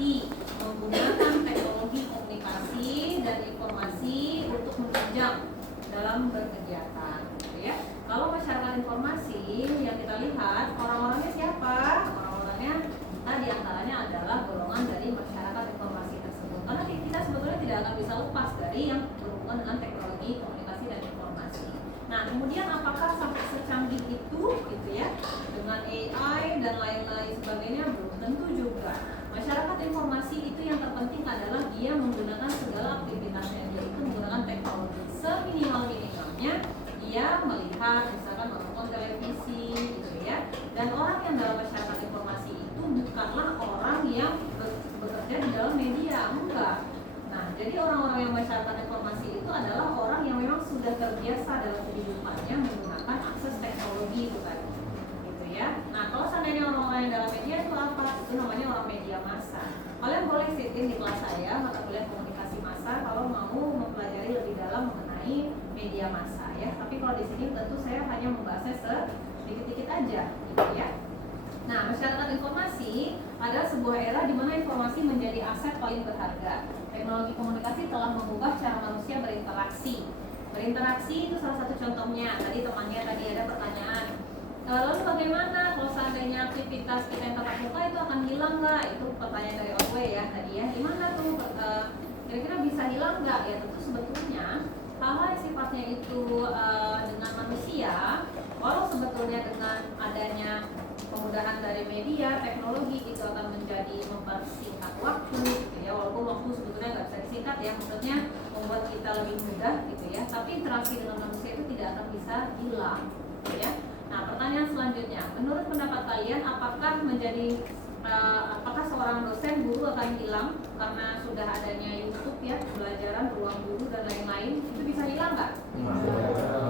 seperti menggunakan teknologi komunikasi dan informasi untuk menunjang dalam berkegiatan, gitu ya. Kalau masyarakat informasi yang kita lihat orang-orangnya siapa? Orang-orangnya kita diantaranya adalah golongan dari masyarakat informasi tersebut. Karena kita sebetulnya tidak akan bisa lepas dari yang berhubungan dengan teknologi komunikasi dan informasi. Nah, kemudian apakah sampai secanggih itu, gitu ya, dengan AI dan lain-lain sebagainya? Belum tentu juga. Masyarakat informasi itu yang terpenting adalah dia menggunakan segala aktivitasnya, yaitu menggunakan teknologi seminimal-minimalnya. Dia melihat, misalkan menonton televisi, gitu ya. Dan orang yang dalam masyarakat informasi itu bukanlah orang yang bekerja di dalam media, enggak. Nah, jadi orang-orang yang masyarakat informasi itu adalah orang yang memang sudah terbiasa dalam kehidupannya menggunakan akses teknologi itu tadi, gitu ya. Nah, kalau seandainya orang-orang yang dalam media itu apa? Itu namanya orang media massa. Kalian boleh sit-in di kelas saya, mata kuliah komunikasi massa, kalau mau mempelajari lebih dalam mengenai media massa ya. Tapi kalau di sini tentu saya hanya membahasnya sedikit-sedikit aja, gitu ya. Nah, masyarakat informasi adalah sebuah era di mana informasi menjadi aset paling berharga. Teknologi komunikasi telah mengubah cara manusia berinteraksi. Berinteraksi itu salah satu contohnya. Tadi temannya tadi ada pertanyaan. Lalu bagaimana kalau seandainya aktivitas kita yang tatap muka itu akan hilang nggak? Itu pertanyaan dari Owe ya tadi ya. Gimana tuh? Kira-kira bisa hilang nggak? Ya tentu sebetulnya hal-hal yang sifatnya itu dengan manusia, walau sebetulnya dengan adanya kemudahan dari media, teknologi itu akan menjadi mempersingkat waktu, gitu ya. Walaupun waktu sebetulnya nggak bisa disingkat ya, maksudnya membuat kita lebih mudah, gitu ya. Tapi interaksi dengan manusia itu tidak akan bisa hilang, gitu ya. Nah, pertanyaan selanjutnya, menurut pendapat kalian, apakah seorang dosen guru akan hilang karena sudah adanya YouTube ya, pembelajaran, ruang guru dan lain-lain, itu bisa hilang nggak?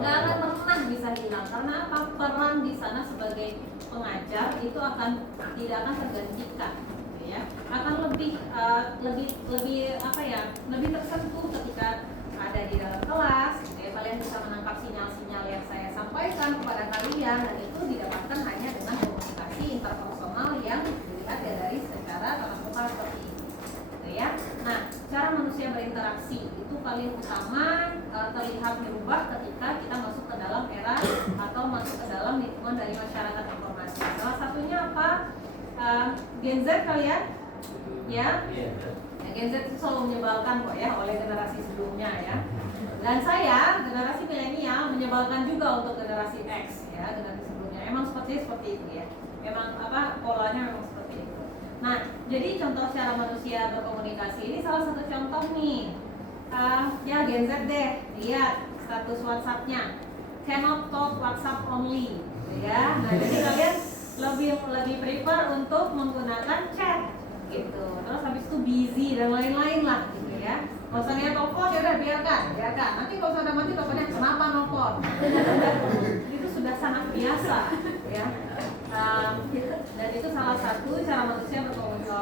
Nggak akan pernah bisa hilang. Karena apa? Peran di sana sebagai pengajar itu tidak akan tergantikan, gitu ya. Akan lebih tersentuh ketika ada di dalam kelas, gitu ya. Kalian bisa menangkap sinyal-sinyal yang saya sampaikan kepada kalian, dan itu didapatkan hanya dengan komunikasi interpersonal yang dilihat ya dari secara tatap muka seperti ini, gitu ya. Nah, cara manusia berinteraksi itu paling utama terlihat berubah ketika kita masuk ke dalam era atau masuk ke dalam lingkungan dari masyarakat informasi. Salah satunya apa? Gen Z kalian, ya? Gen Z itu selalu menyebalkan kok ya oleh generasi sebelumnya ya. Dan saya generasi milenial menyebalkan juga untuk generasi X ya, generasi sebelumnya. Emang seperti itu ya. Emang polanya memang seperti itu. Nah, jadi contoh cara manusia berkomunikasi ini salah satu contoh nih. Ya Gen Z deh, lihat status WhatsApp-nya. Cannot talk, WhatsApp only, gitu ya. Nah, jadi kalian lebih prefer untuk menggunakan chat gitu. Terus habis itu busy dan lain-lain lah gitu ya. Kalau misalnya telepon ya udah biarkan. Nanti kalau sudah mati teleponnya kenapa nelfon? Itu sudah sangat biasa ya. Dan itu salah satu cara manusia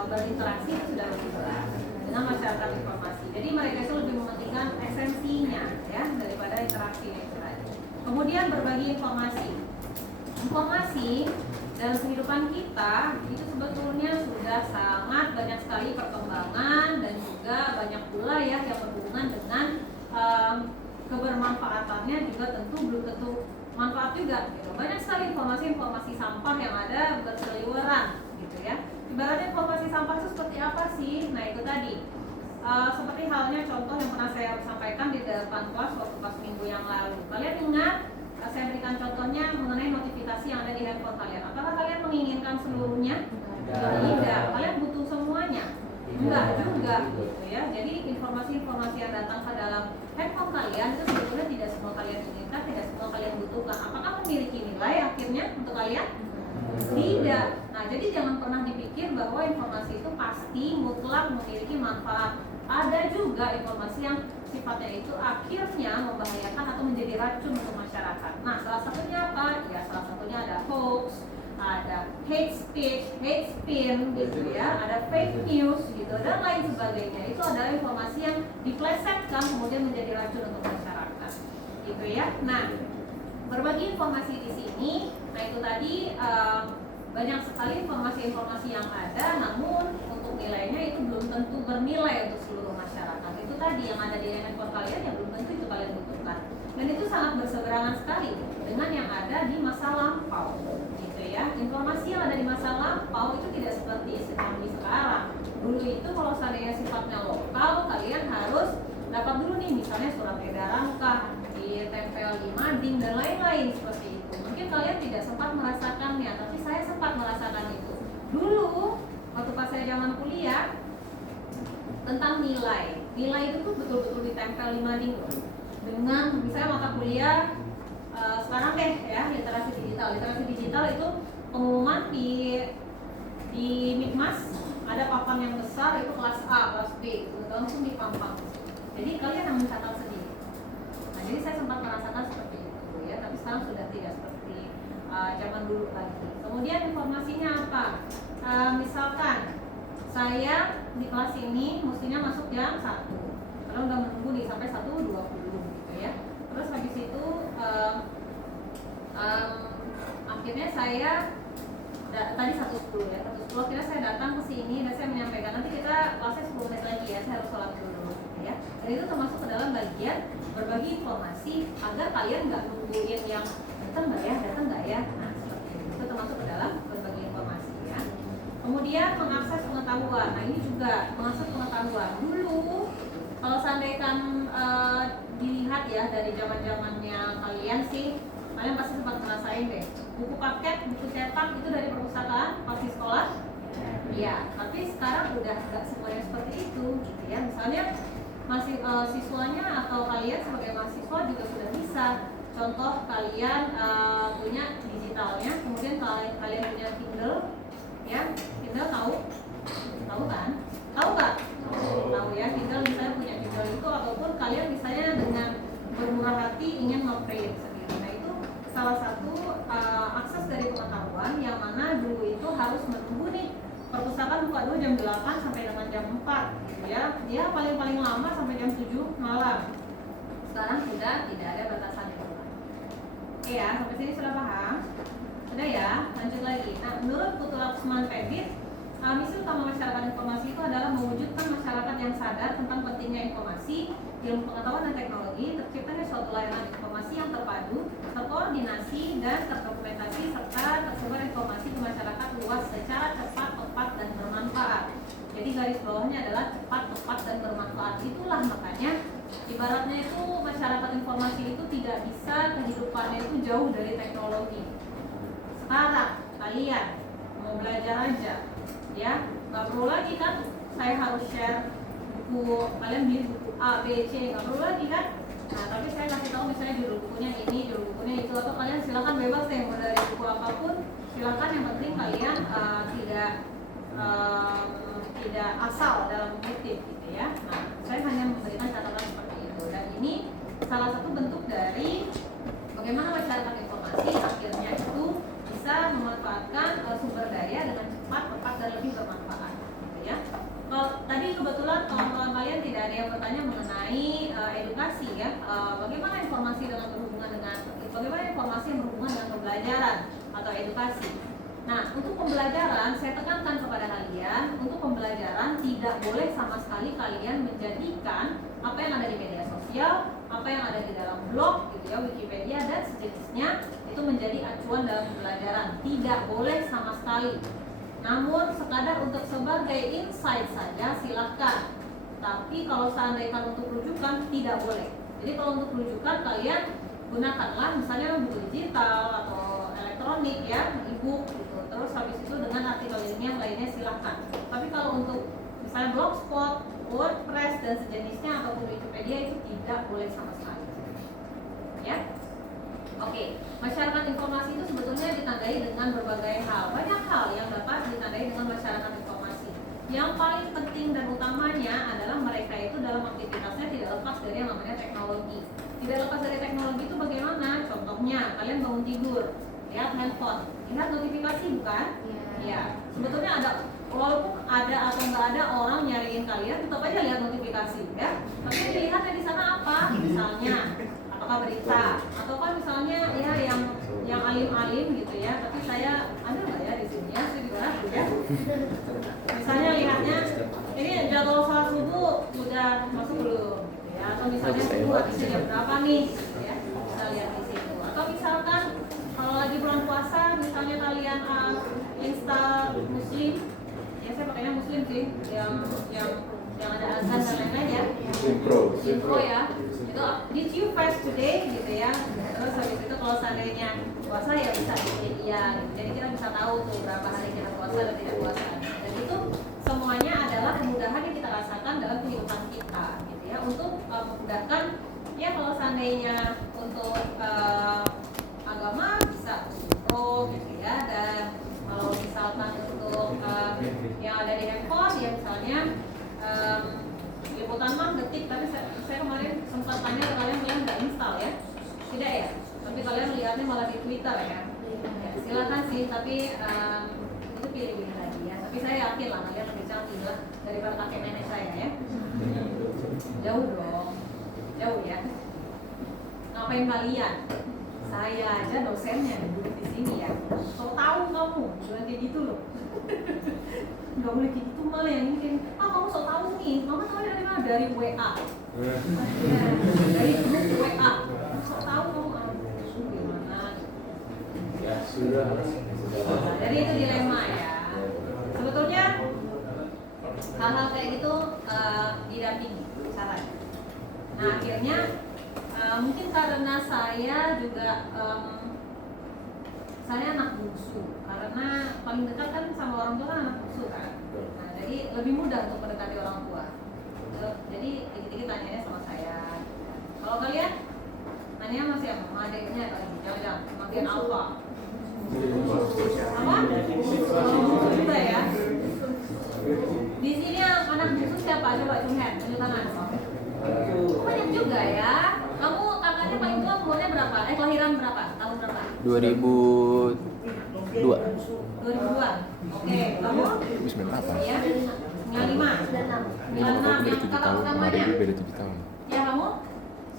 berinteraksi itu sudah lebih berat dengan masyarakat informasi. Jadi mereka itu lebih mementingkan esensinya ya daripada interaksinya itu tadi. Kemudian berbagi informasi. Informasi dalam kehidupan kita itu sebetulnya sudah sangat banyak sekali perkembangan dan juga banyak pula ya yang berhubungan dengan kebermanfaatannya juga tentu belum tentu manfaat juga gitu. Banyak sekali informasi sampah yang ada berseliweran gitu ya. Ibaratnya informasi sampah itu seperti apa sih? Nah itu tadi seperti halnya contoh yang pernah saya sampaikan di depan kelas waktu pas minggu yang lalu. Kalian ingat saya berikan contohnya mengenai notifikasi yang ada di handphone kalian. Apakah kalian menginginkan seluruhnya? Tidak. Kalian butuh semuanya? Enggak juga gitu ya. Jadi informasi-informasi yang datang ke dalam handphone kalian itu sebetulnya tidak semua kalian inginkan, tidak semua kalian butuhkan. Apakah memiliki nilai akhirnya untuk kalian? Tidak. Nah, jadi jangan pernah dipikir bahwa informasi itu pasti mutlak memiliki manfaat. Ada juga informasi yang sifatnya itu akhirnya membahayakan atau menjadi racun untuk masyarakat. Nah, salah satunya apa? Ya, salah satunya ada hoax, ada hate speech, hate spin gitu ya, ada fake news gitu dan lain sebagainya. Itu adalah informasi yang diplesetkan kemudian menjadi racun untuk masyarakat. Gitu ya. Nah, berbagi informasi di sini, nah itu tadi banyak sekali informasi-informasi yang ada, namun untuk nilainya itu ternilai untuk seluruh masyarakat. Itu tadi yang ada di handphone kalian yang belum tentu itu kalian butuhkan. Dan itu sangat berseberangan sekali dengan yang ada di masa lampau, gitu ya. Informasi yang ada di masa lampau itu tidak seperti sekarang. Dulu itu kalau seandainya sifatnya lokal, kalian harus dapat dulu nih, misalnya surat edaran kah, ditempel di mading dan lain-lain seperti itu. Mungkin kalian tidak sempat merasakannya, tapi saya sempat merasakan itu. Dulu waktu pas saya zaman kuliah, tentang nilai itu tuh betul-betul ditempel di mading loh. Dengan misalnya mata kuliah sekarang deh ya, literasi digital itu pengumuman di Mikmas ada papan yang besar itu kelas A, kelas B itu langsung dipampang. Jadi kalian yang mencatat sendiri. Nah, jadi saya sempat merasakan seperti itu ya, tapi sekarang sudah tidak seperti zaman dulu lagi. Kemudian informasinya apa? Misalkan saya di kelas ini mestinya masuk jam 1, kalau udah menunggu nih sampai 1.20 gitu ya. Terus habis itu akhirnya saya tadi 1.10 ya, 1.10 akhirnya saya datang ke sini dan saya menyampaikan nanti kita kelasnya 10 menit lagi ya, saya harus sholat dulu ya. Dan itu termasuk ke dalam bagian berbagi informasi agar kalian nggak nungguin yang datang nggak ya. Nah seperti itu termasuk ke dalam berbagi informasi ya. Kemudian mengakses pengetahuan. Nah ini juga mengakses pengetahuan. Dulu kalau seandainya dilihat ya dari zaman-zamannya kalian sih, kalian pasti sempat ngerasain deh. Buku paket, buku cetak itu dari perpustakaan pasti sekolah. Iya, tapi sekarang udah nggak semuanya seperti itu gitu ya. Misalnya masih siswanya atau kalian sebagai mahasiswa juga sudah bisa. Contoh kalian punya digitalnya, kemudian kalian punya Kindle ya. Kindle tahu kan? Tahu nggak? Tahu ya. Kindle misalnya punya Kindle itu, ataupun kalian misalnya dengan bermurah hati ingin memprint sendiri. Nah itu salah satu akses dari pengetahuan yang mana dulu itu harus menunggu nih perpustakaan buka dulu jam 8 sampai dengan jam 4 gitu ya. Dia paling lama sampai jam 7 malam. Sekarang sudah tidak ada batasan itu. Oke ya, sampai sini sudah paham? Sudah ya, lanjut lagi. Nah, menurut Putu Laksman Pebit, misi utama masyarakat informasi itu adalah mewujudkan masyarakat yang sadar tentang pentingnya informasi, ilmu pengetahuan dan teknologi, terciptanya suatu layanan informasi yang terpadu, terkoordinasi dan terdokumentasi, serta tersebar informasi ke masyarakat luas secara cepat, tepat, dan bermanfaat. Jadi garis bawahnya adalah cepat, tepat, dan bermanfaat. Itulah makanya ibaratnya itu masyarakat informasi itu tidak bisa kehidupannya itu jauh dari teknologi. Sekarang kalian mau belajar aja ya, nggak perlu lagi kan saya harus share buku, kalian beli buku A, B, C, nggak perlu lagi kan. Nah tapi saya kasih tahu misalnya judul bukunya ini, judul bukunya itu, atau kalian silakan bebas deh mau dari buku apapun silakan, yang penting kalian tidak asal dalam kutip gitu ya. Nah saya hanya memberikan catatan seperti itu, dan ini salah satu bentuk dari bagaimana masyarakat informasi akhirnya itu bisa memanfaatkan sumber daya dengan cepat, tepat, dan lebih bermanfaat gitu ya. Kalau tadi kebetulan kawan-kawan kalian tidak ada yang bertanya mengenai edukasi ya, bagaimana informasi yang berhubungan dengan pembelajaran atau edukasi. Nah, untuk pembelajaran saya tekankan kepada kalian, untuk pembelajaran tidak boleh sama sekali kalian menjadikan apa yang ada di media sosial, apa yang ada di dalam blog gitu ya, Wikipedia dan sejenisnya itu menjadi acuan dalam pembelajaran. Tidak boleh sama sekali. Namun sekadar untuk sebagai insight saja silahkan. Tapi kalau seandainya untuk rujukan tidak boleh. Jadi kalau untuk rujukan kalian gunakanlah misalnya buku digital atau elektronik ya, e-book gitu. Terus habis itu dengan artikel ilmiah lainnya silahkan. Tapi kalau untuk misalnya blogspot, WordPress dan sejenisnya ataupun Wikipedia itu tidak boleh sama sekali. Ya. Oke, masyarakat informasi itu sebetulnya ditandai dengan berbagai hal. Banyak hal yang dapat ditandai dengan masyarakat informasi. Yang paling penting dan utamanya adalah mereka itu dalam aktivitasnya tidak lepas dari yang namanya teknologi. Tidak lepas dari teknologi itu bagaimana? Contohnya, kalian bangun tidur, lihat handphone, lihat notifikasi bukan? Ya. Sebetulnya ada, walaupun ada atau nggak ada orang nyariin kalian, tetap aja lihat notifikasi ya. Tapi yang dilihatnya di sana apa? Misalnya apakah berita, atau kan misalnya ya yang alim-alim gitu ya. Tapi saya ada nggak ya di sini ya? Saya juga ragu ya. Misalnya lihatnya ini jadwal sholat misalnya suhu habisnya berapa nih, ya bisa lihat di situ. Atau misalkan kalau lagi bulan puasa, misalnya kalian install Muslim, ya saya pakainya Muslim sih, yang ada azan dan lain-lain ya. Info ya, itu did you fast today gitu ya. Terus habis itu kalau seandainya puasa ya bisa diklik iya gitu. Jadi kita bisa tahu tuh berapa hari kita puasa dan tidak puasa. Dan itu semuanya adalah kemudahan yang kita rasakan dalam kehidupan kita gitu ya, untuk memudahkan ya kalau seandainya untuk agama bisa pro gitu ya. Dan kalau misalkan untuk yang ada di handphone ya misalnya liputan mah detik, tapi saya kemarin sempat tanya ke kalian nggak install ya? Tidak ya? Tapi kalian lihatnya malah di Twitter ya? Ya silakan sih, tapi itu pilih-pilih lagi ya. Tapi saya yakin lah kalian lebih canggih lah daripada kakek nenek saya ya. Jauh dong, jauh ya. Ngapain kalian? Saya aja dosennya duduk di sini ya. So tahu kamu, jangan kayak gitu loh. Nggak boleh kayak gitu mah, yang ini kamu so tahu nih. Mama tahu dari mana? Dari WA. Dari grup WA. So tahu kamu gimana? Ya sudah. Nah, jadi itu dilema ya. Sebetulnya hal-hal kayak gitu didampingi saran. Nah akhirnya mungkin karena saya juga saya anak bungsu, karena paling dekat kan sama orang tua kan anak bungsu kan. Nah jadi lebih mudah untuk mendekati orang tua. Jadi dikit-dikit tanyanya sama saya. Kalau kalian nanya masih sama adiknya atau jangan makin alfa. Apa? Oh, juga ya. Di sini yang anak bungsu siapa? Coba tunjuk tunjuk tangan. Banyak juga ya. Kamu kakaknya paling tua umurnya berapa? Kelahiran berapa? Tahun berapa? 2002. 2002. Oke, kamu? 98. Iya. 95. 96. Beda 7 tahun. Sama adik gue beda 7 tahun. Ya kamu?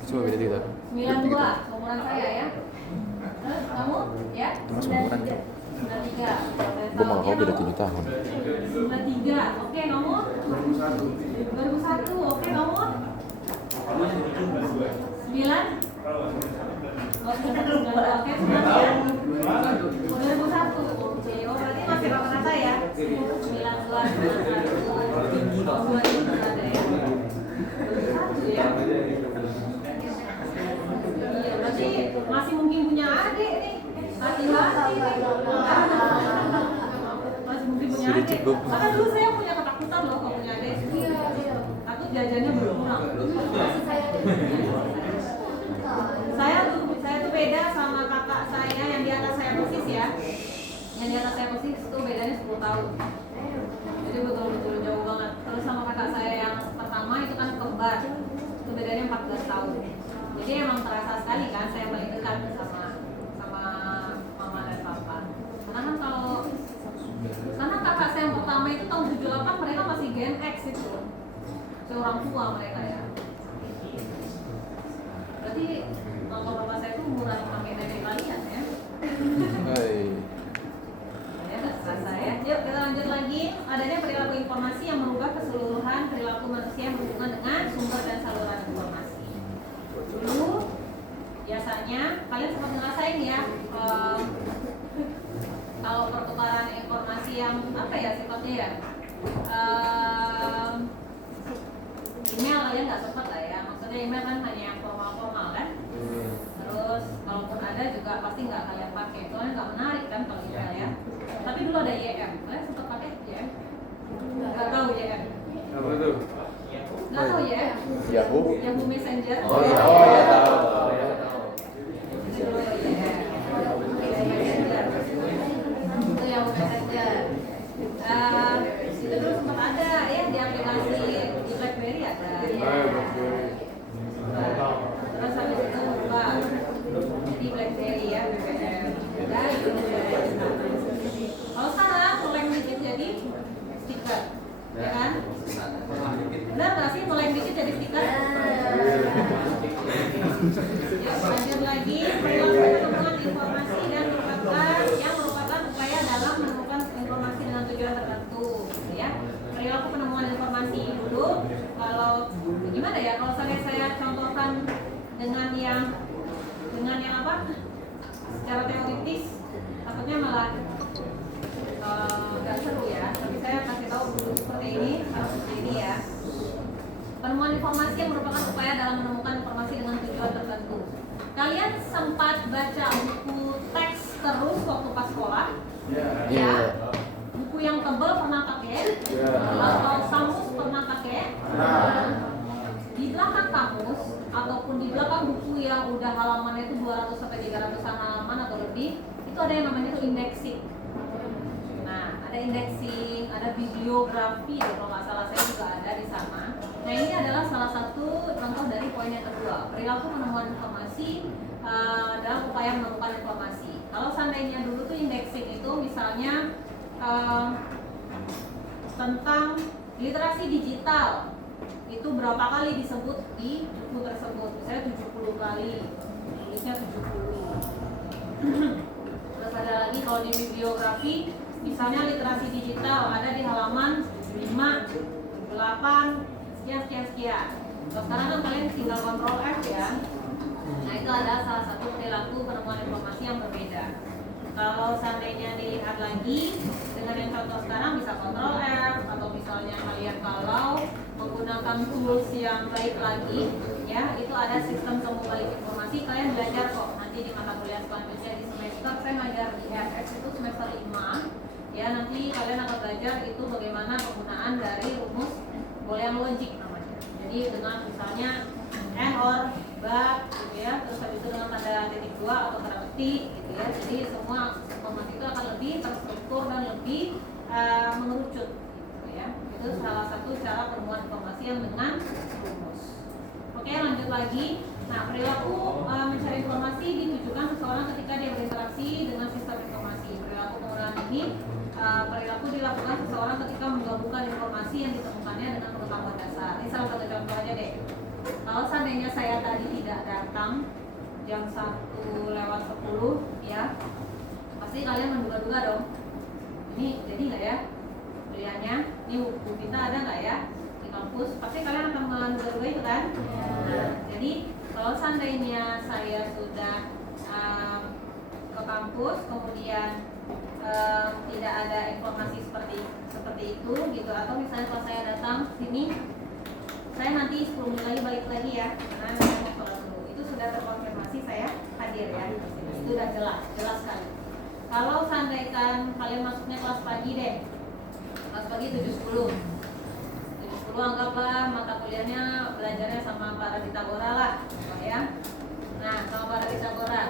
Cuma beda 3 tahun. 92. Seumuran saya ya. Terus kamu? Ya? Cuma seumuran. 93. Gue malah kau beda 7 tahun. 93. Oke, kamu? 2001. Oke, kamu? 9? Oke, 2001. Oke, oh berarti masih bapak kata ya? 92. Oh, 2000 ada ya? 2001 ya? Iya, berarti masih mungkin punya adik nih. Hati-hati nih. Masih mungkin punya Sudah adik. cukup. Karena dulu saya punya ketakutan loh kalau punya adik. Takut jajannya berkurang. Saya tuh beda sama kakak saya yang di atas saya persis ya. Yang di atas saya persis tuh bedanya 10 tahun. Jadi betul-betul jauh banget. Terus sama kakak saya yang pertama itu kan kembar. Itu bedanya 14 tahun. Jadi emang terasa sekali kan saya paling dekat sama mama dan papa. Karena kakak saya yang pertama itu tahun 78 mereka masih Gen X itu. Seorang tua mereka ya. Berarti mama bapak saya itu umuran sampai nenek kalian ya. Hai. Ya nggak terasa ya. Yuk kita lanjut lagi. Adanya perilaku informasi yang merubah keseluruhan perilaku manusia yang berhubungan dengan sumber dan saluran informasi. Dulu biasanya kalian sempat ngerasain ya kalau pertukaran informasi yang apa ya sifatnya ya email kalian nggak sempat lah ya, maksudnya email kan hanya yang formal kan. Terus kalaupun ada juga pasti nggak kalian pakai, soalnya nggak menarik kan kalau email ya. Tapi dulu ada YM, kalian sempat pakai YM? Nggak tahu YM? Apa tuh? Nggak tahu ya? Yahoo Messenger. Oh iya, tahu. Itu dulu YM. Itu Yahoo Messenger. Itu dulu sempat ada ya di aplikasi di BlackBerry ada. Terus habis itu berubah jadi BlackBerry ya, BBM. Dan kalau sekarang meleng dikit jadi stiker, ya kan? Benar nggak sih meleng dikit jadi stiker? Yuk lanjut lagi. Perilaku penemuan informasi dan merupakan upaya dalam menemukan informasi dengan tujuan tertentu, ya. Perilaku penemuan informasi dulu, kalau gimana ya? Kalau saya contoh secara teoritis takutnya malah nggak seru ya. Tapi saya kasih tahu dulu seperti ini, harus seperti ini ya. Penemuan informasi yang merupakan upaya dalam menemukan informasi dengan tujuan tertentu. Kalian sempat baca buku teks terus waktu pas sekolah? Ya. Buku yang tebal pernah pakai? Atau kamus pernah pakai? Di belakang kamus ataupun di belakang buku yang udah halamannya itu 200 sampai 300-an halaman atau lebih, itu ada yang namanya itu indexing. Nah, ada indexing, ada bibliografi, kalau nggak salah saya juga ada di sana. Nah, ini adalah salah satu contoh dari poin yang kedua, perilaku menemukan informasi dalam upaya menemukan informasi. Kalau seandainya dulu tuh indexing itu misalnya tentang literasi digital, itu berapa kali disebut di buku tersebut, misalnya 70 kali, tulisnya 70. Terus ada lagi kalau di bibliografi, misalnya literasi digital ada di halaman 5, 8, sekian. Terus sekarang kan kalian tinggal kontrol F ya. Nah, itu adalah salah satu perilaku penemuan informasi yang berbeda. Kalau seandainya dilihat lagi dengan yang contoh sekarang bisa kontrol F, atau misalnya kalian kalau menggunakan tools yang baik lagi ya, itu ada sistem temu balik informasi. Kalian belajar kok nanti di mata kuliah selanjutnya di semester, saya ngajar di FX itu semester 5 ya. Nanti kalian akan belajar itu bagaimana penggunaan dari rumus boolean logic namanya. Jadi dengan misalnya and or but gitu ya, terus habis itu dengan tanda titik 2 atau tanda petik gitu ya. Jadi semua informasi itu akan lebih terstruktur dan lebih mengerucut gitu ya. Itu salah satu cara penemuan informasi yang dengan rumus. Oke, lanjut lagi. Nah, perilaku mencari informasi ditujukan seseorang ketika dia berinteraksi dengan sistem informasi. Perilaku penggunaan ini perilaku dilakukan seseorang ketika menggabungkan informasi yang ditemukannya dengan pengetahuan dasar. Ini salah satu contoh aja deh. Kalau seandainya saya tadi tidak datang jam 1:10 ya, pasti kalian menduga-duga dong, ini jadi nggak ya kuliahnya, ini buku kita ada nggak ya di kampus, pasti kalian akan menduga-duga itu kan. Nah, jadi kalau seandainya saya sudah ke kampus kemudian tidak ada informasi seperti itu gitu, atau misalnya kalau saya datang sini, saya nanti 10 menit lagi balik lagi ya, karena saya mau sholat dulu. Itu sudah terkonfirmasi saya hadir ya. Itu sudah jelas sekali. Kalau seandainya kalian masuknya kelas pagi deh, kelas pagi 7:10 anggaplah mata kuliahnya belajarnya sama para Pitagora lah, ya. Nah, sama para Pitagora,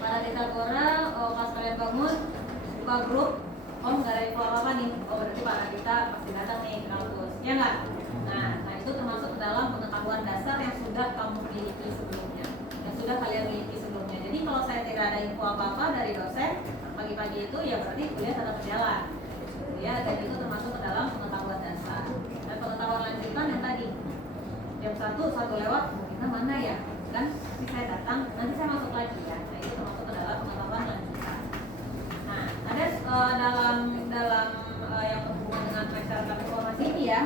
pas kalian bangun buka grup, oh nggak ada info apa nih, oh berarti para kita pasti datang nih ke kampus, ya nggak? Nah, itu termasuk dalam pengetahuan dasar yang sudah kamu miliki sebelumnya, yang sudah kalian miliki sebelumnya. Jadi kalau saya tidak ada info apa-apa dari dosen pagi-pagi itu, ya berarti kuliah tetap berjalan, ya. Dan itu termasuk ke dalam pengetahuan dasar. Dan pengetahuan lanjutan yang tadi jam 1 lewat, kita mana ya? Kan nanti saya datang, nanti saya masuk lagi ya. Nah, itu termasuk ke dalam pengetahuan lanjutan. Nah, ada dalam yang berhubungan dengan masyarakat informasi ini ya,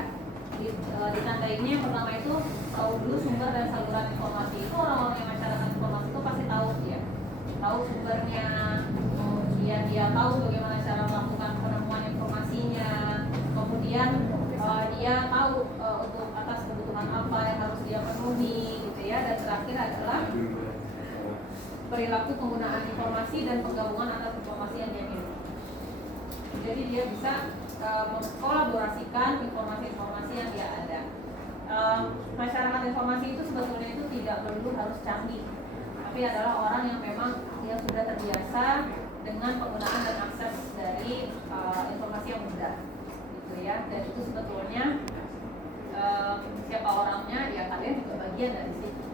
ditandainya yang pertama itu tahu dulu sumber dan saluran informasi. Itu orang-orang yang masyarakat informasi itu pasti tahu ya, tahu sumbernya, kemudian dia tahu bagaimana cara melakukan penemuan informasinya, kemudian dia tahu untuk atas kebutuhan apa yang harus dia penuhi gitu ya. Dan terakhir adalah perilaku penggunaan informasi dan penggabungan atas informasi yang dia miliki. Jadi dia bisa mengkolaborasikan informasi-informasi yang dia ada. Masyarakat informasi itu sebetulnya itu tidak perlu harus canggih, tapi adalah orang yang memang dia sudah terbiasa dengan penggunaan dan akses dari informasi yang mudah, gitu ya. Dan itu sebetulnya siapa orangnya, ya kalian juga bagian dari situ. Gitu.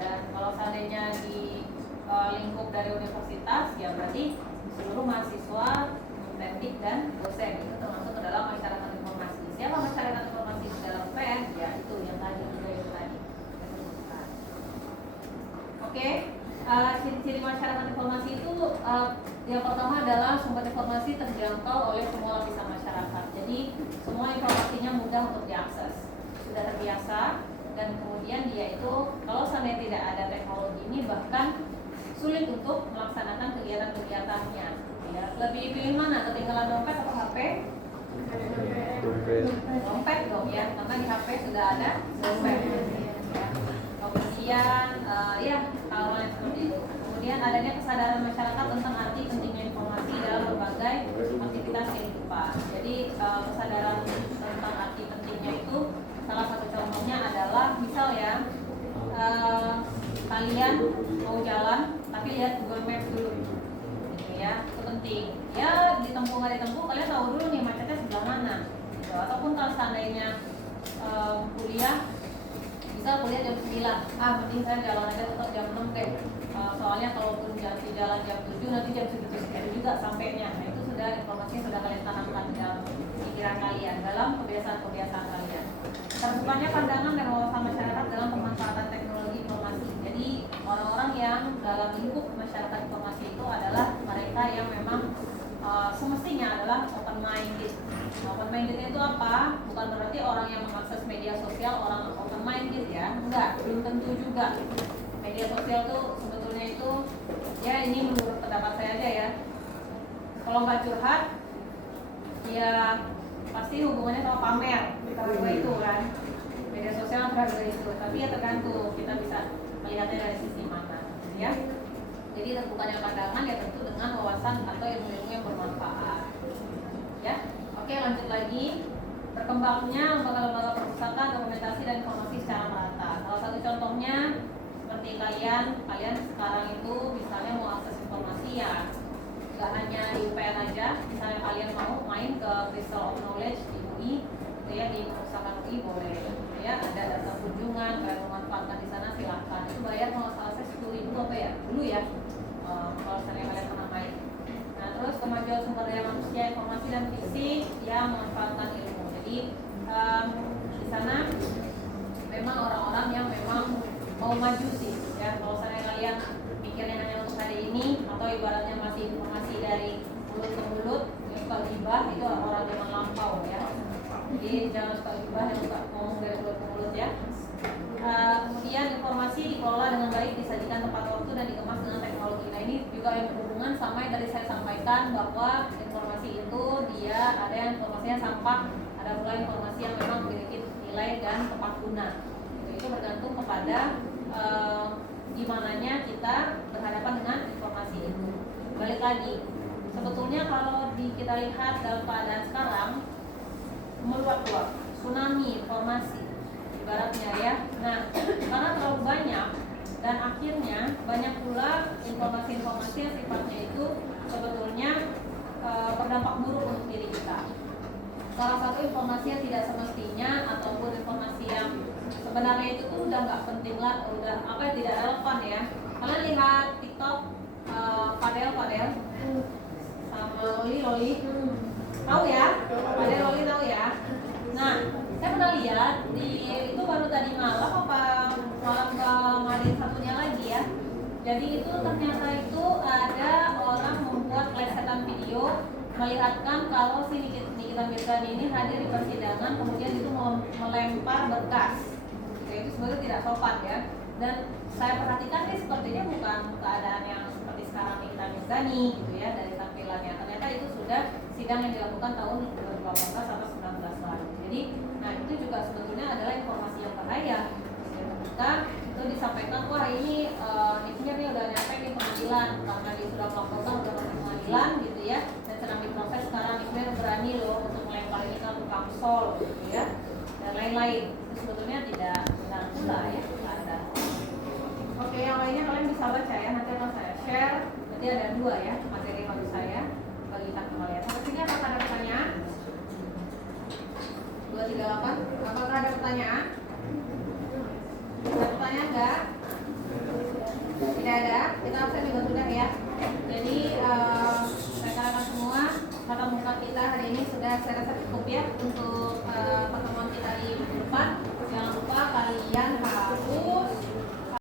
Dan kalau seandainya di lingkup dari universitas, ya berarti seluruh mahasiswa, pendidik dan dosen itu termasuk ke dalam masyarakat informasi. Siapa masyarakat informasi di dalam PN? Ya itu yang tadi, saya sebutkan. Oke, ciri-ciri masyarakat informasi itu yang pertama adalah sumber informasi terjangkau oleh semua lapisan masyarakat. Jadi semua informasinya mudah untuk diakses, sudah terbiasa, dan kemudian dia itu kalau seandainya tidak ada teknologi ini, bahkan sulit untuk melaksanakan kegiatan-kegiatannya. Ya, lebih pilih mana? Ketinggalan dompet atau HP? Dompet dong ya, karena di HP sudah ada dompet. Ya. Kemudian ya hal lain seperti itu. Kemudian adanya kesadaran masyarakat tentang arti pentingnya informasi dalam berbagai aktivitas kehidupan. Jadi kesadaran tentang arti pentingnya itu salah satu contohnya adalah misal ya kalian mau jalan tapi lihat Google Maps dulu, gitu ya, itu penting. Ya ditempuh nggak ditempuh kalian tahu dulu nih macetnya sebelah mana. Gitu. Ataupun kalau seandainya kuliah, bisa kuliah jam 9, mending saya jalan aja tetap jam 6 deh. Soalnya kalaupun jalan jam 7 nanti jam 7 juga sampainya. Nah itu sudah informasi yang sudah kalian tanamkan dalam pikiran kalian, dalam kebiasaan-kebiasaan kalian. Terbukanya pandangan dan wawasan masyarakat dalam pemanfaatan teknologi informasi. Jadi orang-orang yang dalam lingkup masyarakat informasi itu adalah mereka yang memang semestinya adalah open minded. Open minded itu apa? Bukan berarti orang yang mengakses media sosial orang open minded ya. Enggak, belum tentu juga. Media sosial tuh sebetulnya itu ya ini menurut pendapat saya aja ya. Kalau nggak curhat, ya pasti hubungannya sama pamer. Kalau itu kan media sosial kalau itu. Tapi ya tergantung kita bisa melihatnya dari sisi mana, ya. Jadi terbukanya pandangan ya tentu dengan wawasan atau ilmu-ilmu yang bermanfaat. Ya, oke lanjut lagi. Berkembangnya lembaga-lembaga perpustakaan, dokumentasi dan informasi secara merata. Salah satu contohnya seperti kalian sekarang itu misalnya mau akses informasi ya nggak hanya di UPN aja. Misalnya kalian mau main ke Crystal of Knowledge di UI, gitu ya, di perpustakaan UI boleh. Ya ada data kunjungan, kalian memanfaatkan di sana silahkan. Itu bayar kalau salah saya 10.000 apa ya dulu ya. Kalau misalnya kalian pernah main. Nah terus kemajuan sumber daya manusia, informasi dan fisik yang memanfaatkan ilmu. Jadi di sana memang orang-orang yang memang mau maju sih. Ya kalau misalnya kalian mikirnya hanya untuk hari ini atau ibaratnya masih informasi dari mulut ke mulut, yang suka gibah itu orang zaman lampau ya. Jadi jangan suka gibah yang suka ngomong dari mulut ke mulut ya. Kemudian informasi dikelola dengan baik, disajikan tepat waktu dan dikemas dengan teknologi. Nah ini juga yang berhubungan sama yang tadi saya sampaikan bahwa informasi itu dia ada yang informasinya sampah, ada pula informasi yang memang memiliki nilai dan tepat guna. Itu bergantung kepada gimananya kita berhadapan dengan informasi itu. Balik lagi, sebetulnya kalau kita lihat dalam keadaan sekarang meluap-luap tsunami informasi ibaratnya ya. Nah, karena terlalu banyak dan akhirnya banyak pula informasi-informasi yang sifatnya itu sebetulnya berdampak buruk untuk diri kita. Salah satu informasi yang tidak semestinya ataupun informasi yang sebenarnya itu tuh udah nggak penting lah, udah tidak relevan ya. Kalian lihat TikTok Fadel sama Loli tahu ya? Fadel Loli tahu ya? Nah, saya pernah lihat itu baru tadi malam apa malam kemarin satunya lagi ya. Jadi itu ternyata itu ada orang membuat plesetan video melihatkan kalau si Nikita Mirzani ini hadir di persidangan kemudian itu melempar berkas. Itu sebenarnya tidak sopan ya. Dan saya perhatikan ini sepertinya bukan keadaan yang seperti sekarang Nikita Mirzani gitu ya dari tampilannya. Ternyata itu sudah sidang yang dilakukan tahun 2018 atau 19 lalu. Jadi, nah itu juga sebetulnya adalah informasi yang bahaya. Ketika itu disampaikan, wah ini intinya nih udah nyampe di pengadilan karena dia sudah melaporkan udah masuk pengadilan gitu ya, dan sedang diproses sekarang ini berani loh untuk melempar ini ke tukang sol gitu ya, dan lain-lain. Itu sebetulnya tidak benar pula ya, tidak ada. Oke, yang lainnya kalian bisa baca ya, nanti akan saya share. Nanti ada 2 ya materi yang harus saya bagikan ke kalian. Sampai sini apakah ada pertanyaan? 238. Apakah ada pertanyaan? Ada pertanyaan enggak? Tidak ada. Kita absen juga sudah ya. Jadi rekan-rekan semua, mata muka kita hari ini sudah saya rasa cukup ya untuk pertemuan kita di minggu depan. Jangan lupa kalian harus